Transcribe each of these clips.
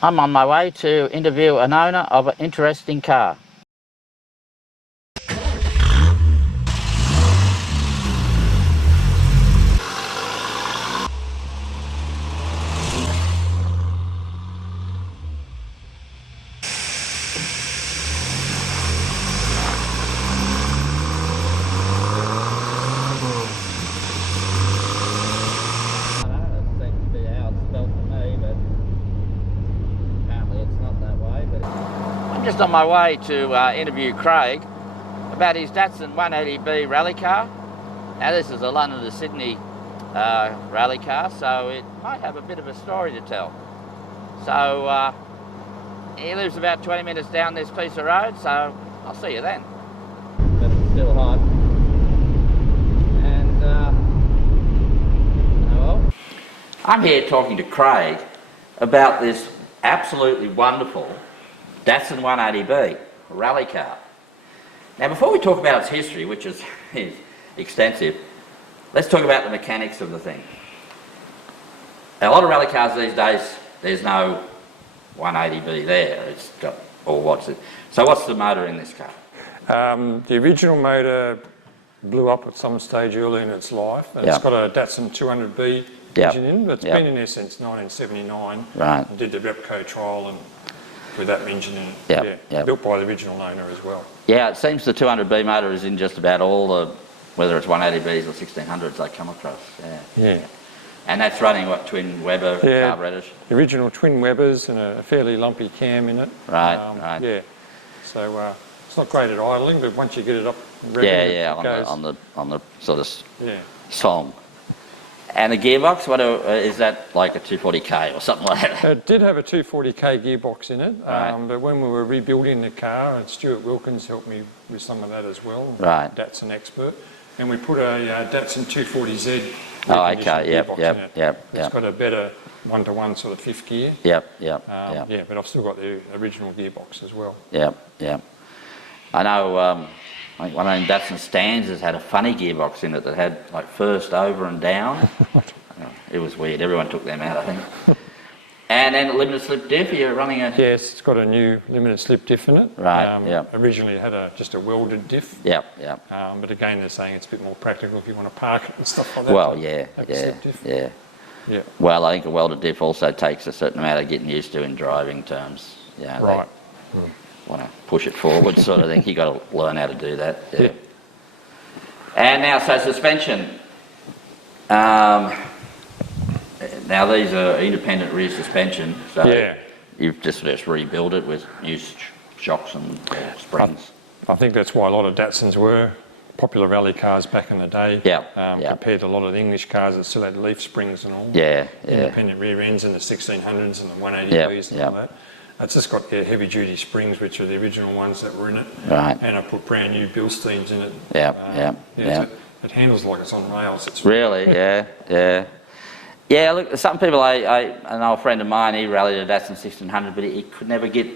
I'm on my way to interview an owner of an interesting car. I'm just on my way to interview Craig about his Datsun 180B rally car. Now this is a London to Sydney rally car, so it might have a bit of a story to tell. So he lives about 20 minutes down this piece of road, so I'll see you then. But it's still hot. And oh well. I'm here talking to Craig about this absolutely wonderful Datsun 180B rally car. Now before we talk about its history, which is extensive, let's talk about the mechanics of the thing. A lot of rally cars these days, there's no 180B there. It's got, or what's it? So what's the motor in this car? The original motor blew up at some stage early in its life, and it's got a Datsun 200B engine in, but it's been in there since 1979. Right. Did the Repco trial and with that engine in it. Built by the original owner as well. Yeah, it seems the 200B motor is in just about all the, whether it's 180Bs or 1600s they come across. Yeah. And that's running what, twin Weber carburetors? Original twin Webers and a fairly lumpy cam in it. Right. Yeah. So it's not great at idling, but once you get it up and revving, on the sort of song. And the gearbox, what is that, like a 240K or something like that? It did have a 240K gearbox in it, but when we were rebuilding the car, and Stuart Wilkins helped me with some of that as well, Datsun expert, and we put a Datsun 240Z gearbox in it. It's got a better one-to-one sort of fifth gear. Yeah, but I've still got the original gearbox as well. I know one of them Datsun Stanzas had a funny gearbox in it that had like first, over and down. It was weird. Everyone took them out, I think. And then a limited slip diff, you're running a... Yes, it's got a new limited slip diff in it. Originally it had just a welded diff. But again, they're saying it's a bit more practical if you want to park it and stuff like that. Well, Well, I think a welded diff also takes a certain amount of getting used to in driving terms. Want to push it forward sort of thing. You got to learn how to do that. And now, so suspension. Now these are independent rear suspension. So you've just rebuilt it with new shocks and springs. I think that's why a lot of Datsuns were popular rally cars back in the day. Compared to a lot of the English cars that still had leaf springs and all. Independent rear ends in the 1600s and the 180Bs and all that. It's just got heavy duty springs, which are the original ones that were in it. And I put brand new Bilsteins in it. It handles like it's on rails. It's really, yeah, look, some people, an old friend of mine, he rallied a Datsun 1600, but he could never get,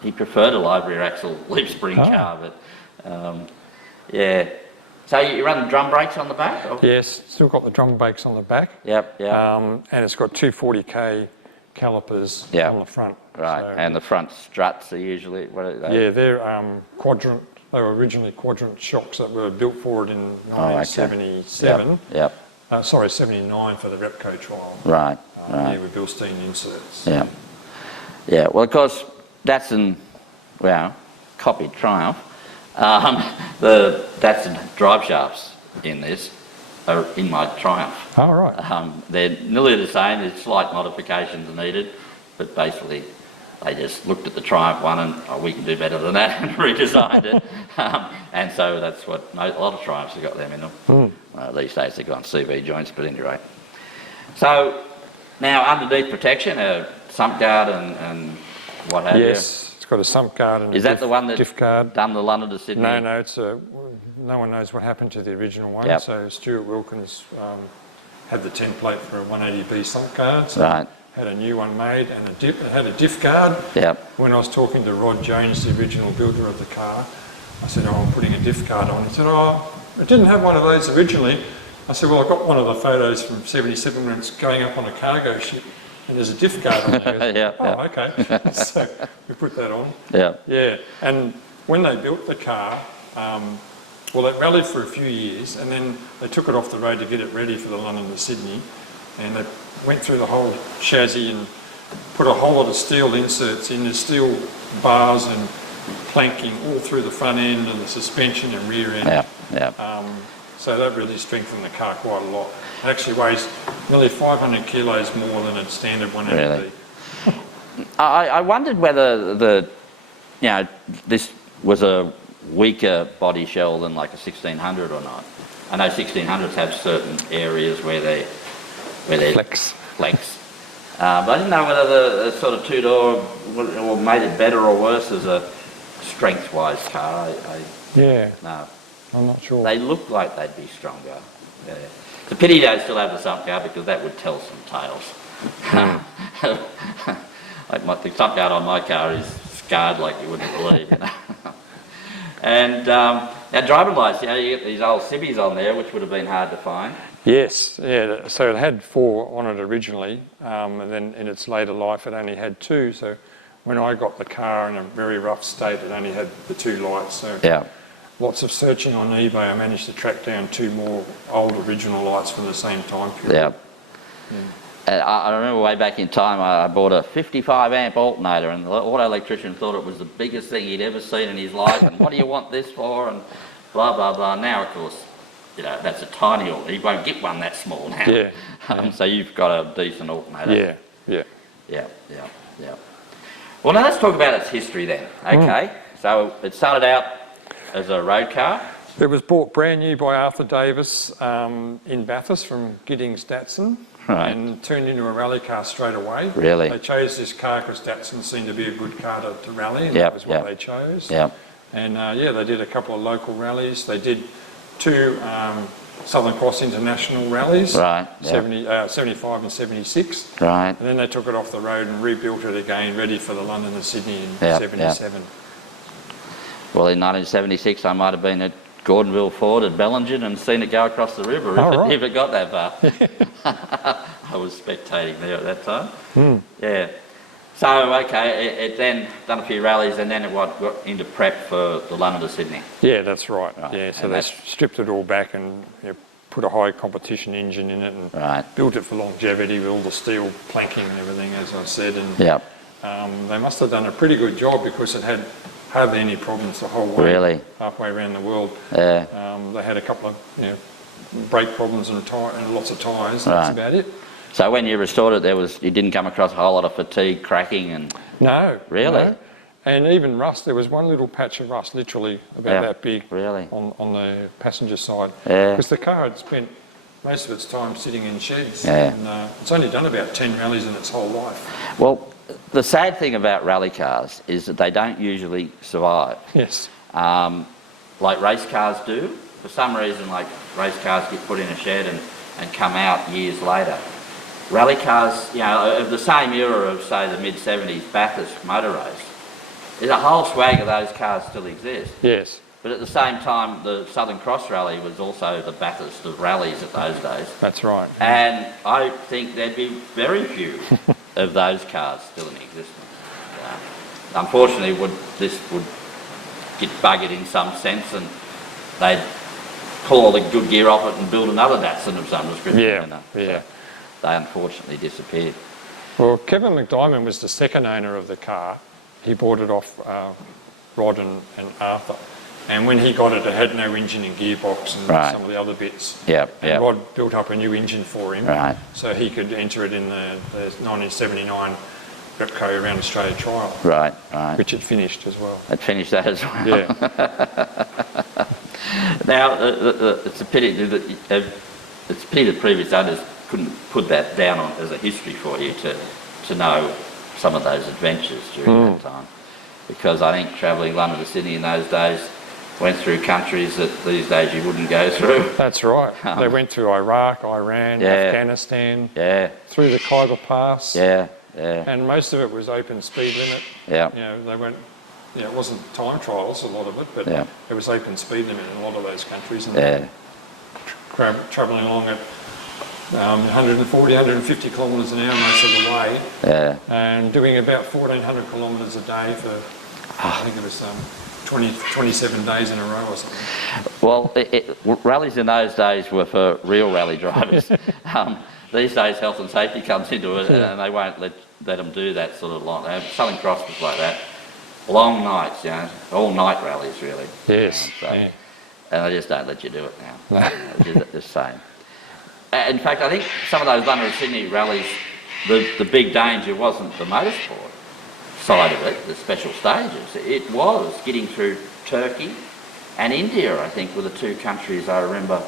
he preferred a live rear axle leaf spring car, but So you run the drum brakes on the back? Or? Yes, still got the drum brakes on the back. And it's got 240K calipers on the front. So, and the front struts are usually, what are they? Yeah, they're quadrant. They were originally quadrant shocks that were built for it in 1977. Sorry, 79 for the Repco trial. With Bilstein inserts. Well, of course, Datsun, copied Triumph. The Datsun drive shafts in this are in my Triumph. They're nearly the same. There's slight modifications needed, but basically they just looked at the Triumph one and we can do better than that and redesigned it. And so that's what a lot of Triumphs have got them in them. These days they've got CV joints, but anyway. So now underneath protection, a sump guard and what have you. Yes, it's got a sump guard and is that the one that's diff guard. Done the London to Sydney? No, it's no one knows what happened to the original one. So Stuart Wilkins had the template for a 180B sump guard. So had a new one made, and it had a diff guard. Yep. When I was talking to Rod Jones, the original builder of the car, I said, oh, I'm putting a diff guard on. He said, oh, it didn't have one of those originally. I said, well, I got one of the photos from 77 when it's going up on a cargo ship, and there's a diff guard on there. Yep, oh, okay. So we put that on. Yeah. Yeah, and when they built the car, well, it rallied for a few years, and then they took it off the road to get it ready for the London to Sydney, and they went through the whole chassis and put a whole lot of steel inserts in, the steel bars and planking all through the front end and the suspension and rear end. Yeah, yeah. So that really strengthened the car quite a lot. It actually weighs nearly 500 kilos more than a standard 180. Really? I wondered whether this was a weaker body shell than like a 1600 or not. I know 1600s have certain areas where they flex. But I didn't know whether the sort of two-door made it better or worse as a strength-wise car. No. I'm not sure. They look like they'd be stronger. Yeah. It's a pity they still have the sump guard, because that would tell some tales. Like the sump guard on my car is scarred like you wouldn't believe. And now driving lights, you get these old civvies on there, which would have been hard to find. Yes, yeah. So it had 4 on it originally, and then in its later life it only had 2. So when I got the car in a very rough state, it only had the 2 lights. So yeah. Lots of searching on eBay, I managed to track down 2 more old original lights from the same time period. Yeah. I remember way back in time, I bought a 55 amp alternator, and the auto electrician thought it was the biggest thing he'd ever seen in his life, and what do you want this for, and blah, blah, blah. Now, of course, that's a tiny alternator. You won't get one that small now. Yeah. So you've got a decent alternator. Yeah. Well, now let's talk about its history then. Okay. So it started out as a road car. It was bought brand new by Arthur Davis in Bathurst from Giddings Datsun. Right. And turned into a rally car straight away. Really? They chose this car because Datsun seemed to be a good car to rally, and that was what they chose. Yep. And they did a couple of local rallies. They did 2 Southern Cross International rallies, right. 75 and 76. Right. And then they took it off the road and rebuilt it again, ready for the London and Sydney in 77. Well, in 1976, I might have been at Gordonville Ford at Bellingen and seen it go across the river if it got that far. I was spectating there at that time. Yeah. So, okay, it then done a few rallies, and then it got into prep for the London to Sydney. Yeah, that's right. Yeah, so they stripped it all back and put a high competition engine in it and built it for longevity with all the steel planking and everything, as I said. And they must have done a pretty good job, because it had hardly any problems the whole way, halfway around the world. Yeah. They had a couple of brake problems and lots of tyres. That's about it. So when you restored it, you didn't come across a whole lot of fatigue, cracking, and no, really, no. And even rust. There was one little patch of rust, literally about that big, really, on the passenger side, Yeah. because the car had spent most of its time sitting in sheds, Yeah. and it's only done about 10 rallies in its whole life. Well, the sad thing about rally cars is that they don't usually survive. Yes. Like race cars do. For some reason, like race cars get put in a shed and come out years later. Rally cars, of the same era of, say, the mid-70s Bathurst motor race, there's a whole swag of those cars still exist. Yes. But at the same time, the Southern Cross Rally was also the Bathurst of rallies at those days. That's right. And I think there'd be very few of those cars still in existence. Unfortunately, this would get buggered in some sense, and they'd pull all the good gear off it and build another Datsun of some description. Yeah. So they unfortunately disappeared. Well, Kevin McDiamond was the second owner of the car. He bought it off Rod and Arthur. And when he got it, it had no engine and gearbox and some of the other bits. And Rod built up a new engine for him, so he could enter it in the 1979 Repco around Australia trial. Right. Which it finished as well. It finished that as well. Yeah. Now, it's a pity that previous owners couldn't put that down as a history for you to know some of those adventures during that time. Because I think travelling London to Sydney in those days, went through countries that these days you wouldn't go through. That's right. They went through Iraq, Iran, Afghanistan, through the Khyber Pass. And most of it was open speed limit. They went. It wasn't time trials, a lot of it, but it was open speed limit in a lot of those countries. And travelling along at 140, 150 kilometres an hour most of the way, and doing about 1,400 kilometres a day for, I think it was 27 days in a row or something. Well, rallies in those days were for real rally drivers. These days, health and safety comes into it, and they won't let them do that sort of long. Southern Cross was like that. Long nights, all night rallies really. Yes. And they just don't let you do it now. Just saying. In fact, I think some of those London and Sydney rallies, the big danger wasn't the motorsport side of it, the special stages. It was getting through Turkey and India, I think, were the two countries I remember,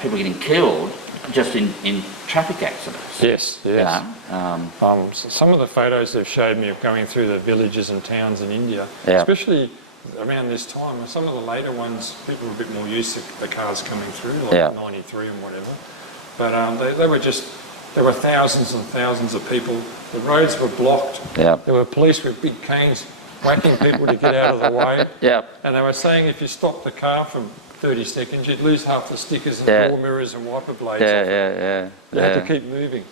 people getting killed just in traffic accidents. Yes. Some of the photos they've showed me of going through the villages and towns in India, especially around this time, some of the later ones, people were a bit more used to the cars coming through, like 93 and whatever. But there were thousands and thousands of people. The roads were blocked. There were police with big canes whacking people to get out of the way. And they were saying if you stopped the car from 30 seconds, you'd lose half the stickers and door mirrors and wiper blades. You had to keep moving.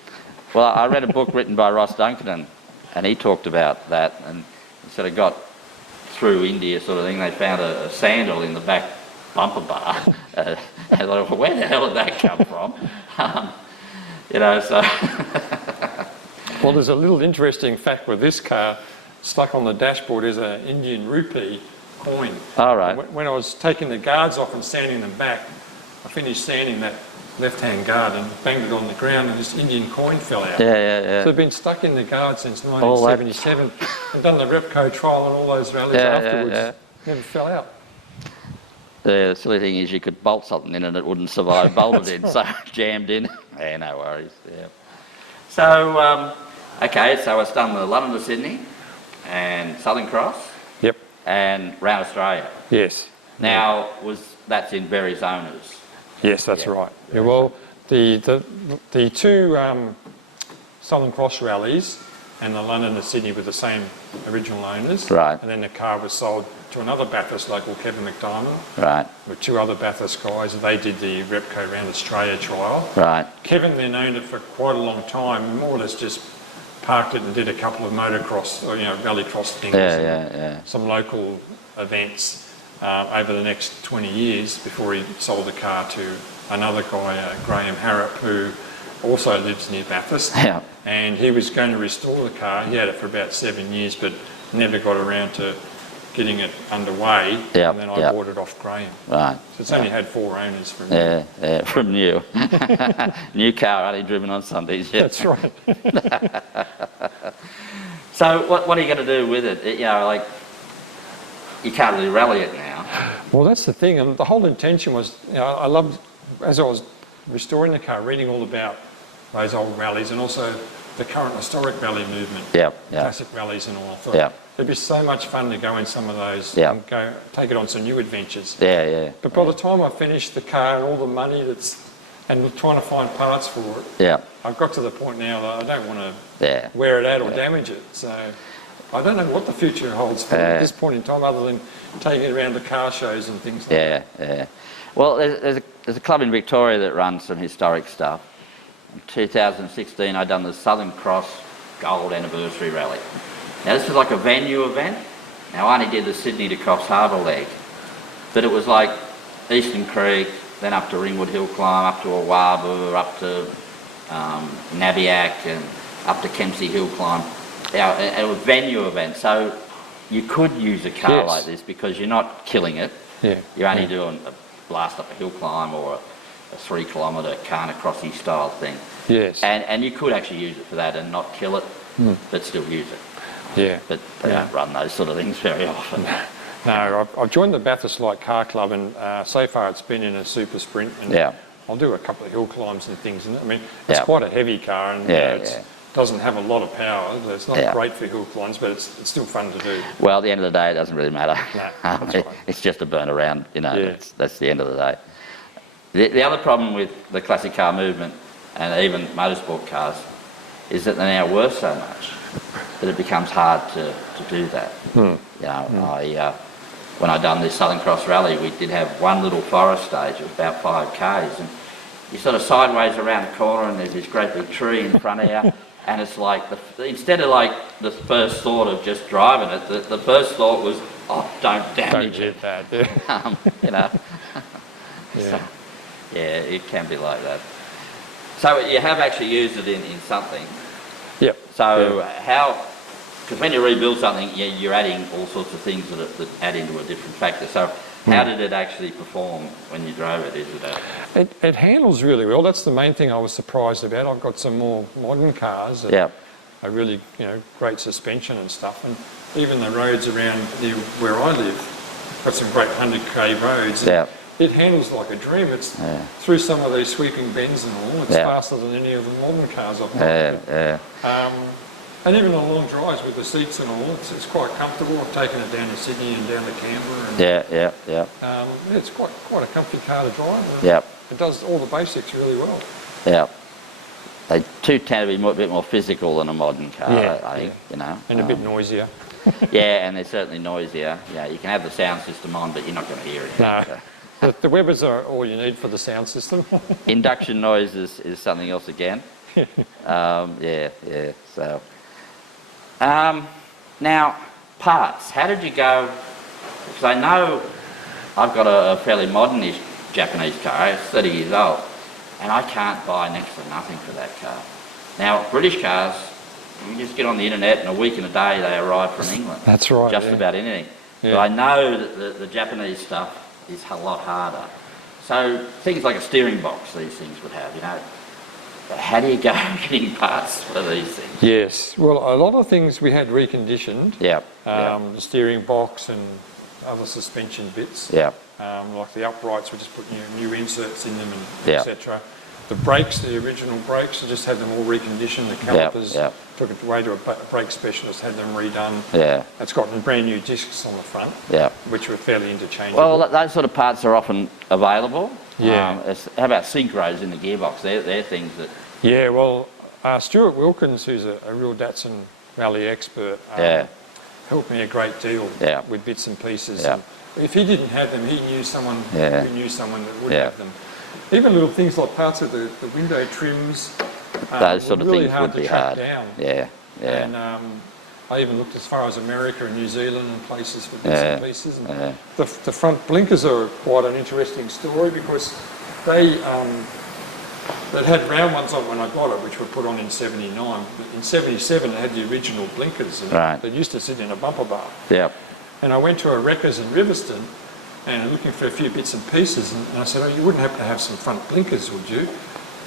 Well, I read a book written by Ross Duncan, and he talked about that, and he sort of got through India sort of thing. They found a sandal in the back bumper bar. And I thought, well, where the hell did that come from? So... Well, there's a little interesting fact with this car. Stuck on the dashboard is an Indian rupee coin. All right. When I was taking the guards off and sanding them back, I finished sanding that left-hand guard and banged it on the ground, and this Indian coin fell out. So they've been stuck in the guard since 1977. They've done the Repco trial and all those rallies afterwards. Never fell out. The silly thing is you could bolt something in and it wouldn't survive bolted in, so jammed in. No worries. So, so it's done the London to Sydney and Southern Cross. And round Australia. Yes. Now, that's in various owners. Yes, that's right. Well, the two Southern Cross rallies and the London to Sydney were the same original owners. Right. And then the car was sold to another Bathurst local, Kevin McDiamond. Right. With two other Bathurst guys. They did the Repco Round Australia trial. Right. Kevin then owned it for quite a long time, more or less just parked it and did a couple of motocross, or rallycross things, some local events over the next 20 years before he sold the car to another guy, Graham Harrop, who also lives near Bathurst. And he was going to restore the car. He had it for about 7 years, but never got around to getting it underway. And then I bought it off Graham. Right. So it's only had 4 owners from you. From you. New car, only driven on Sundays. That's right. So what are you going to do with it? You can't really rally it now. Well, that's the thing. And the whole intention was, I loved, as I was restoring the car, reading all about those old rallies and also the current historic rally movement, classic rallies and all. I thought it'd be so much fun to go in some of those and go take it on some new adventures. But by the time I finished the car and all the money and trying to find parts for it, I've got to the point now that I don't want to wear it out or damage it. So I don't know what the future holds for me at this point in time, other than taking it around the car shows and things like that. Well, there's a club in Victoria that runs some historic stuff. In 2016, I'd done the Southern Cross Gold Anniversary Rally. Now, this was like a venue event. Now, I only did the Sydney to Coffs Harbour leg, but it was like Eastern Creek, then up to Ringwood Hill Climb, up to Awabu, up to Nabiac, and up to Kempsey Hill Climb. It was a venue event, so you could use a car like this because you're not killing it. You're only doing a blast up a hill climb or a 3 kilometre Carna Crossy style thing. And you could actually use it for that and not kill it, but still use it. But they don't run those sort of things very often. No, I've joined the Bathurst Light Car Club, and so far it's been in a super sprint. And I'll do a couple of hill climbs and things. And I mean, it's quite a heavy car, and doesn't have a lot of power. It's not great for hill climbs, but it's still fun to do. Well, at the end of the day, it doesn't really matter. No, that's right. It's just a burn around, you know, that's the end of the day. The other problem with the classic car movement, and even motorsport cars, is that they're now worth so much that it becomes hard to do that. You know, when I done this Southern Cross Rally, we did have one little forest stage of about 5 k's, and you're sort of sideways around the corner and there's this great big tree in front of you, and it's like, instead of like the first thought of just driving it, the first thought was, oh, don't damage it. That, you know. So, yeah, it can be like that. So you have actually used it in something. Yep. So how, because when you rebuild something, you're adding all sorts of things that add into a different factor. So how did it actually perform when you drove it? Is it it handles really well. That's the main thing I was surprised about. I've got some more modern cars that are really, you know, great suspension and stuff. And even the roads around near where I live, got some great 100k roads. It handles like a dream. It's through some of those sweeping bends and all. It's faster than any of the modern cars I've got. And even on long drives with the seats and all, it's quite comfortable. I've taken it down to Sydney and down to Canberra. And, it's quite a comfy car to drive. It does all the basics really well. They tend to be a bit more physical than a modern car, I think, you know. And a bit noisier. And they're certainly noisier. Yeah, you can have the sound system on, but you're not going to hear it. No. So. The Webbers are all you need for the sound system. Induction noise is something else again. So, now, parts. How did you go? Because I know I've got a fairly modernish Japanese car. It's 30 years old, and I can't buy next to nothing for that car. Now, British cars, you just get on the internet, and a week and a day they arrive from England. That's right. Just about anything. But I know that the Japanese stuff is a lot harder. So things like a steering box these things would have, you know. How do you go getting parts for these things? Yes, well, a lot of things we had reconditioned. The steering box and other suspension bits. Like the uprights, we just put new inserts in them and etc. The brakes, the original brakes, we just had them all reconditioned. The calipers, took it away to a brake specialist, had them redone. It's gotten brand new discs on the front, which were fairly interchangeable. Well, those sort of parts are often available. How about synchros in the gearbox? They're things that... well, Stuart Wilkins, who's a real Datsun rally expert, helped me a great deal with bits and pieces. And if he didn't have them, he knew someone who knew someone that would have them. Even little things like parts of the window trims, those sort of really things hard would be to track hard. down. And I even looked as far as America and New Zealand and places for bits and pieces. And the front blinkers are quite an interesting story because they had round ones on when I got it, which were put on in '79. But in '77, it had the original blinkers, and they used to sit in a bumper bar. And I went to a Wreckers in Riverston and looking for a few bits and pieces, and I said, "Oh, you wouldn't happen to have some front blinkers, would you?"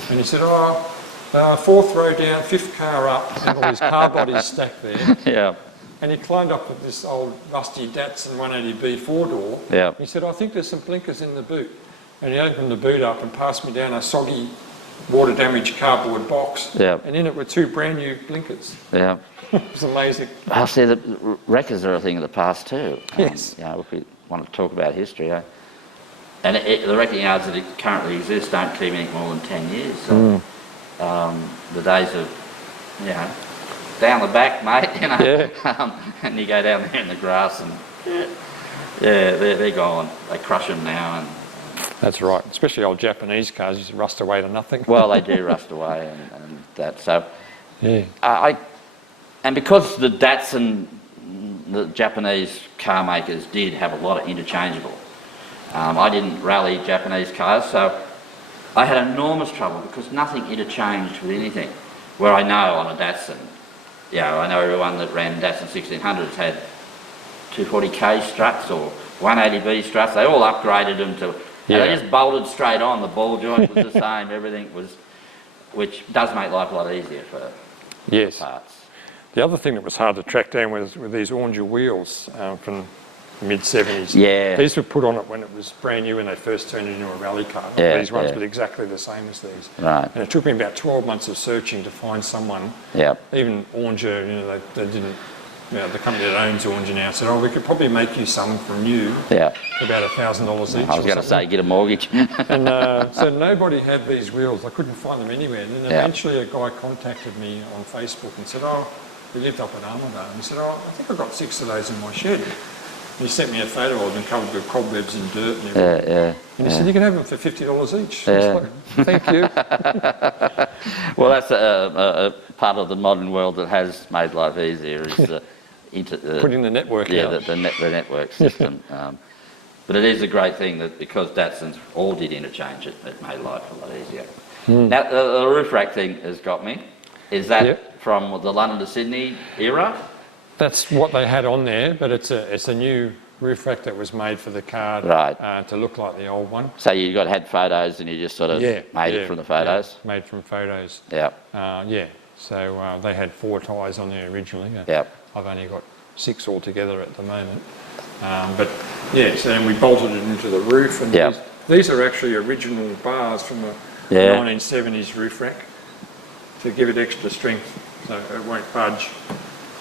And he said, "Oh, 4th row down, 5th car up," and all his car bodies stacked there. And he climbed up with this old rusty Datsun 180B 4-door. He said, "I think there's some blinkers in the boot." And he opened the boot up and passed me down a soggy, water-damaged cardboard box. And in it were 2 brand new blinkers. It was amazing. I'll say that wreckers are a thing of the past too. Yes. You know, if we want to talk about history. And the wrecking yards that currently exist don't keep anything more than 10 years. So the days of, you know, down the back, mate, you know, and you go down there in the grass and, they're gone. They crush them now. And that's right, especially old Japanese cars, just rust away to nothing. Well, they do rust away and that. So, and because the Datsun, the Japanese car makers did have a lot of interchangeable. I didn't rally Japanese cars, so I had enormous trouble because nothing interchanged with anything. Where I know on a Datsun, I know everyone that ran Datsun 1600s had 240k struts or 180B struts. They all upgraded them to, and they just bolted straight on. The ball joint was the same. Everything was, which does make life a lot easier for parts. The other thing that was hard to track down was with these Oranger wheels from mid-70s. Yeah. These were put on it when it was brand new, when they first turned it into a rally car. Yeah, These ones yeah. were exactly the same as these. Right. And it took me about 12 months of searching to find someone. Yep. Even Oranger, they didn't, the company that owns Oranger now said, we could probably make you some from you Yeah. for about $1,000 each. I was going to say, get a mortgage. And so nobody had these wheels. I couldn't find them anywhere. And then Yeah. eventually a guy contacted me on Facebook and said, we lived up at Armidale. And he said, I think I've got 6 of those in my shed. And he sent me a photo of them covered with cobwebs and dirt and everything. Yeah. And he said, you can have them for $50 each. Yeah. I was like, thank you. Well, that's a part of the modern world that has made life easier is Putting the network out. Yeah, the network system. But it is a great thing that because Datsuns all did interchange it made life a lot easier. Now, the roof rack thing has got me. Is that from the London to Sydney era? That's what they had on there, but it's a new roof rack that was made for the car to look like the old one. So you had photos and you just sort of made it from the photos? Yeah, made from photos. Yeah. So they had 4 tyres on there originally. I've only got 6 altogether at the moment. So then we bolted it into the roof, and these are actually original bars from the 1970s roof rack to give it extra strength so it won't budge.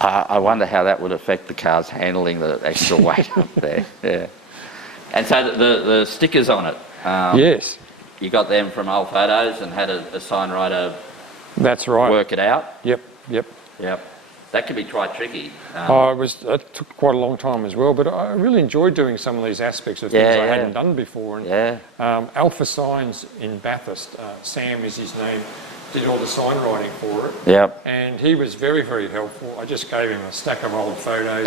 I wonder how that would affect the car's handling the extra weight up there. Yeah. And so the stickers on it. Yes. You got them from old photos and had a sign writer. That's right. Work it out. Yep. That could be quite tricky. It took quite a long time as well, but I really enjoyed doing some of these aspects of things I hadn't done before. And, Alpha Signs in Bathurst, Sam is his name, did all the sign writing for it. Yep. And he was very, very helpful. I just gave him a stack of old photos.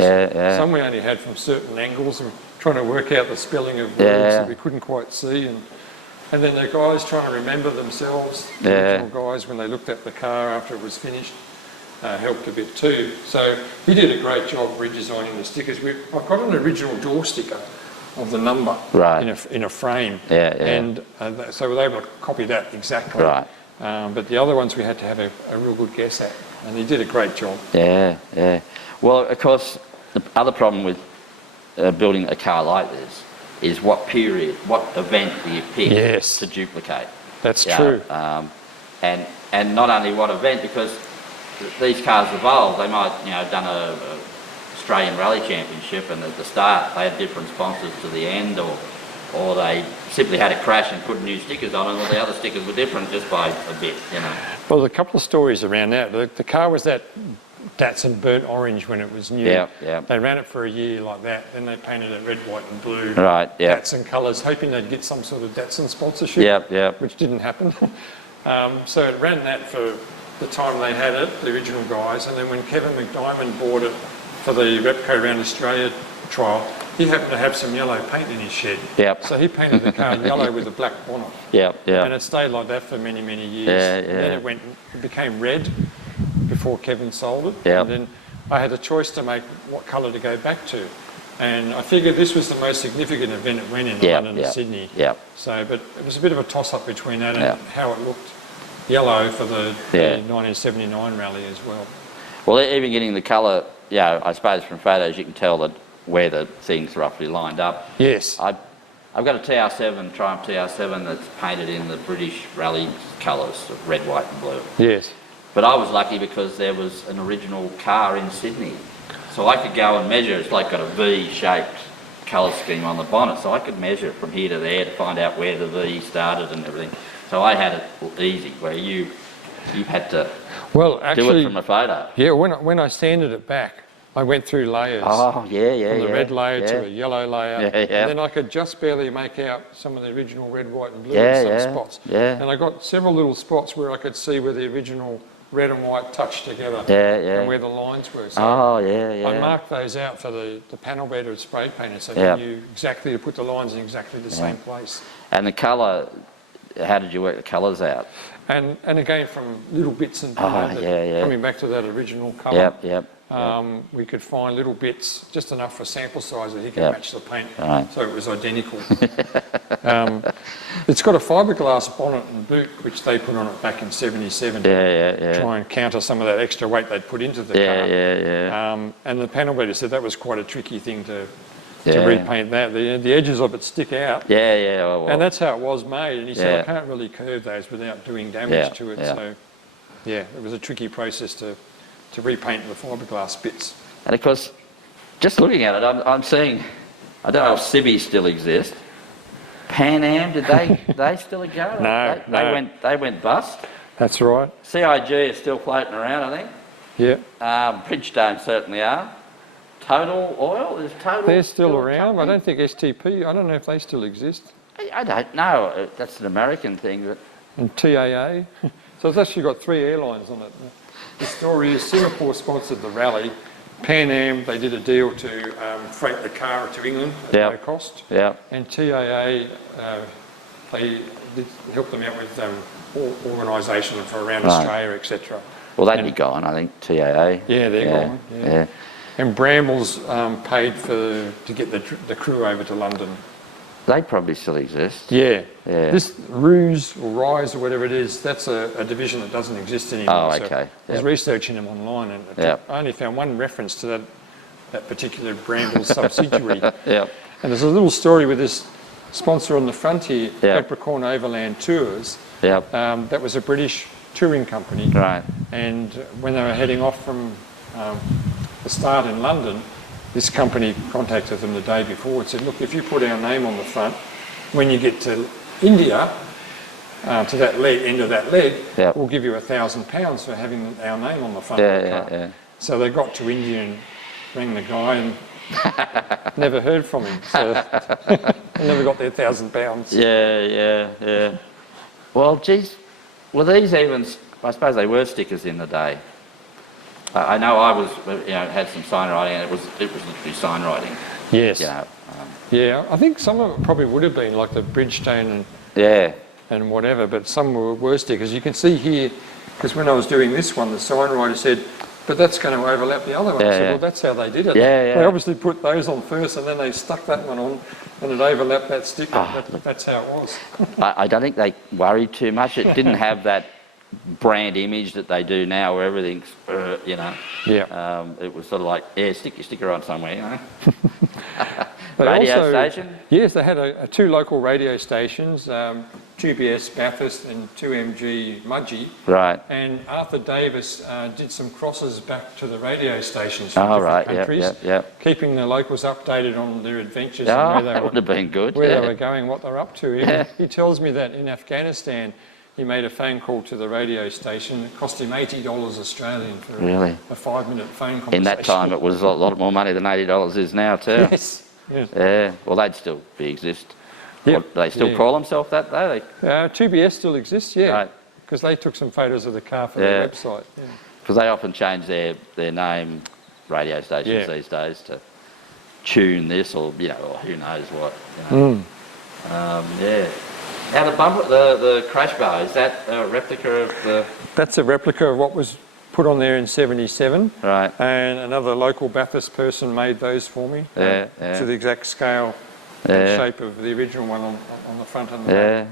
Some we only had from certain angles and trying to work out the spelling of words that we couldn't quite see. And then the guys trying to remember themselves, the original guys, when they looked at the car after it was finished, helped a bit too. So he did a great job redesigning the stickers. I've got an original door sticker of the number in a frame. And so we were able to copy that exactly. Right. But the other ones we had to have a real good guess at, and he did a great job. Yeah. Well, of course, the other problem with building a car like this is what event do you pick to duplicate? That's true. And not only what event, because these cars evolve. They might, done a Australian Rally Championship, and at the start they had different sponsors to the end, or they simply had a crash and put new stickers on them, or the other stickers were different just by a bit, Well, there's a couple of stories around that. The car was that Datsun burnt orange when it was new. They ran it for a year like that, then they painted it red, white and blue. Datsun colours, hoping they'd get some sort of Datsun sponsorship, which didn't happen. So it ran that for the time they had it, the original guys, and then when Kevin McDiamond bought it for the Repco Around Australia trial, he happened to have some yellow paint in his shed. So he painted the car yellow with a black bonnet. And it stayed like that for many, many years. And then it became red before Kevin sold it. And then I had a choice to make what colour to go back to. And I figured this was the most significant event it went in London and Sydney. So, but it was a bit of a toss-up between that and how it looked. Yellow for the 1979 rally as well. Well, even getting the colour, I suppose from photos you can tell that where the things roughly lined up. Yes. I've got a TR7, Triumph TR7 that's painted in the British rally colours, of red, white and blue. Yes. But I was lucky because there was an original car in Sydney. So I could go and measure. It's like got a V-shaped colour scheme on the bonnet, so I could measure from here to there to find out where the V started and everything. So I had it easy, where you had to do it from a photo. Yeah, when I sanded it back, I went through layers. From the red layer to a yellow layer. And then I could just barely make out some of the original red, white and blue in some spots. And I got several little spots where I could see where the original red and white touched together and where the lines were. So I marked those out for the panel beater spray painted, so I knew exactly to put the lines in exactly the same place. And the colour, how did you work the colours out? And again, from little bits and coming back to that original colour, we could find little bits, just enough for sample size that he could match the paint, so it was identical. It's got a fiberglass bonnet and boot, which they put on it back in '77 to try and counter some of that extra weight they'd put into the car. And the panel beater said that was quite a tricky thing to to repaint that. The edges of it stick out. Well, and that's how it was made. And he said, I can't really curve those without doing damage to it. So, it was a tricky process to repaint the fiberglass bits. And of course, just looking at it, I'm seeing, I don't know if Civi still exists. Pan Am, did they still go? No, they went bust. That's right. CIG is still floating around, I think. Yeah. Bridgestone certainly are. Total Oil is Total. They're still around. I don't think STP. I don't know if they still exist. I don't know. That's an American thing, but. And TAA. So it's actually got 3 airlines on it. The story is Singapore sponsored the rally. Pan Am, they did a deal to freight the car to England at no cost. And TAA, they helped them out with organisation for around Australia, etc. Well, they'd be gone, I think, TAA. Yeah, they're gone. Yeah. And Brambles paid to get the crew over to London. They probably still exist. Yeah. This Ruse or Rise or whatever it is, that's a division that doesn't exist anymore. Oh, okay. So I was researching them online and I only found one reference to that particular Brambles subsidiary. And there's a little story with this sponsor on the front here, Capricorn Overland Tours. That was a British touring company. Right. And when they were heading off from the start in London, this company contacted them the day before and said, look, if you put our name on the front, when you get to India, to that end of that leg, we'll give you £1,000 for having our name on the front of the car. So they got to India and rang the guy and never heard from him. So they never got their £1,000. Well, geez, were these even, I suppose they were stickers in the day. I know I was, had some sign writing, and it was literally sign writing. Yes. I think some of it probably would have been like the Bridgestone and whatever, but some were stickers. You can see here, because when I was doing this one, the sign writer said, but that's going to overlap the other one. I said, well, that's how they did it. They obviously put those on first, and then they stuck that one on, and it overlapped that sticker. That's how it was. I don't think they worried too much. It didn't have that brand image that they do now where everything's, it was sort of like, stick your sticker on somewhere, Radio station? Yes, they had 2 local radio stations, 2BS Bathurst and 2MG Mudgee. Right. And Arthur Davis did some crosses back to the radio stations from different countries, keeping the locals updated on their adventures and where they would have been good. Where they were going, what they're up to. He tells me that in Afghanistan, he made a phone call to the radio station. It cost him $80 Australian for a 5-minute phone conversation. In that time, it was a lot more money than $80 is now, too. Yes. Well, they'd still exist. They still call themselves that, though? 2BS still exists, because they took some photos of the car for their website. Because they often change their name, radio stations these days, to tune this or who knows what. Now the bumper, the crash bar, is that a replica of the? That's a replica of what was put on there in '77. Right. And another local Bathurst person made those for me to the exact scale and shape of the original one on the front and the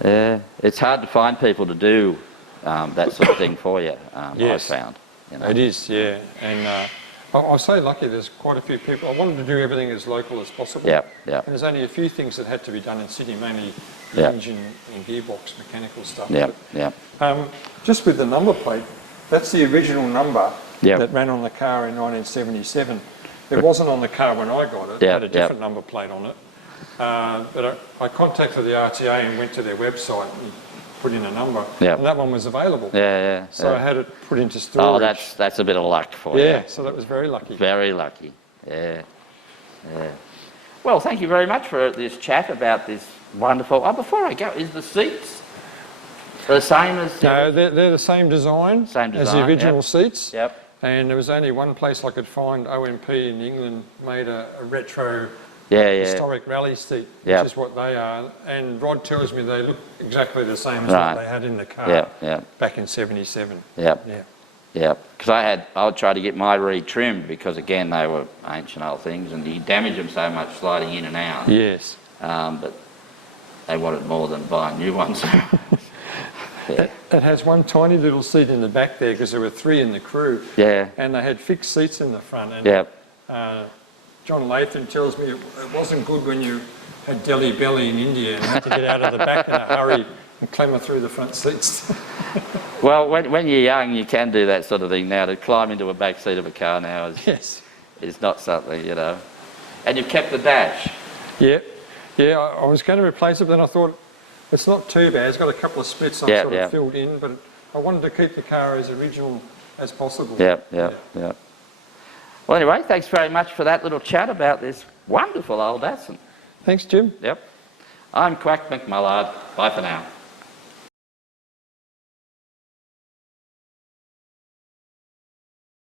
back. It's hard to find people to do that sort of thing for you. I've found. It is, and. I was so lucky, there's quite a few people. I wanted to do everything as local as possible. And there's only a few things that had to be done in Sydney, mainly the engine and gearbox mechanical stuff. Just with the number plate, that's the original number that ran on the car in 1977. It wasn't on the car when I got it. It had a different number plate on it. But I contacted the RTA and went to their website and put in a number, and that one was available. So I had it put into storage. Oh, that's a bit of luck for you. Yeah, so that was very lucky. Very lucky. Well, thank you very much for this chat about this wonderful. Oh, before I go, is the seats the same as? No, they're the same design as the original seats. And there was only one place I could find. OMP in England made a retro. Historic rally seat, which is what they are. And Rod tells me they look exactly the same as what they had in the car back in '77. Because I would try to get my retrimmed because again they were ancient old things and you damage them so much sliding in and out. Yes. But they wanted more than buying new ones. It has one tiny little seat in the back there because there were 3 in the crew. And they had fixed seats in the front. And John Latham tells me it wasn't good when you had Delhi belly in India and had to get out of the back in a hurry and clamber through the front seats. Well, when you're young, you can do that sort of thing now. To climb into a back seat of a car now is not something, you know. And you've kept the dash. Yeah, I was going to replace it, but then I thought it's not too bad. It's got a couple of splits I've sort of filled in, but I wanted to keep the car as original as possible. Yeah. Well, anyway, thanks very much for that little chat about this wonderful old Datsun. Thanks, Jim. Yep. I'm Quack McMullard. Bye for now.